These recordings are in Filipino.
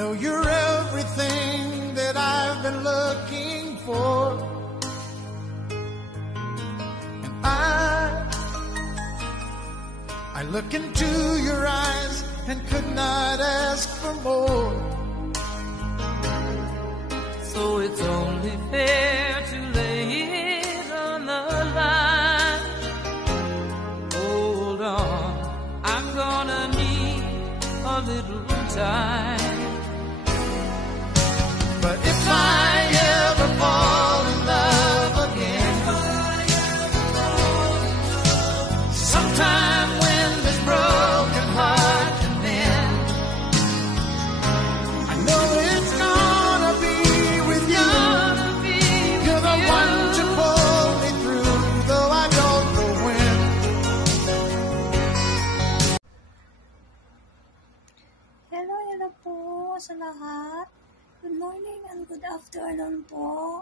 know you're everything that I've been looking for. And I look into your eyes and could not ask for more. So it's only fair to lay it on the line. Hold on, I'm gonna need a little time. But if I ever fall in love again, sometime when this broken heart can mend, I know it's gonna be with you. You're the one to pull me through, though I don't know when. Hello po sa lahat. Good morning and good afternoon po.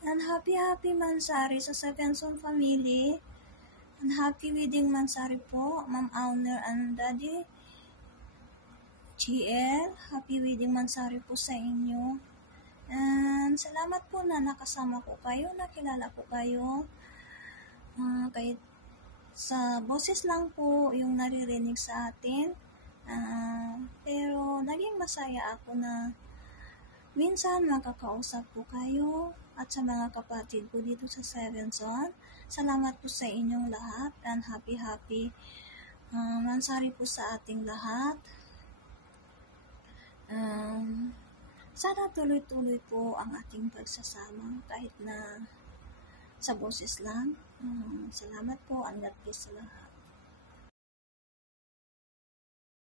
And happy Mansari sa Sevenson family. And happy wedding Mansari po, Ma'am Owner and Daddy GL. Happy wedding Mansari po sa inyo. And salamat po na nakasama ko kayo, nakilala ko kayo. Kahit sa boses lang po yung naririnig sa atin. Pero naging masaya ako na minsan makakausap po kayo at sa mga kapatid ko dito sa Sevenson. Salamat po sa inyong lahat and happy Mansari po sa ating lahat. Sana tuloy-tuloy po ang ating pagsasama kahit na sa boses lang. Salamat po and God bless sa lahat.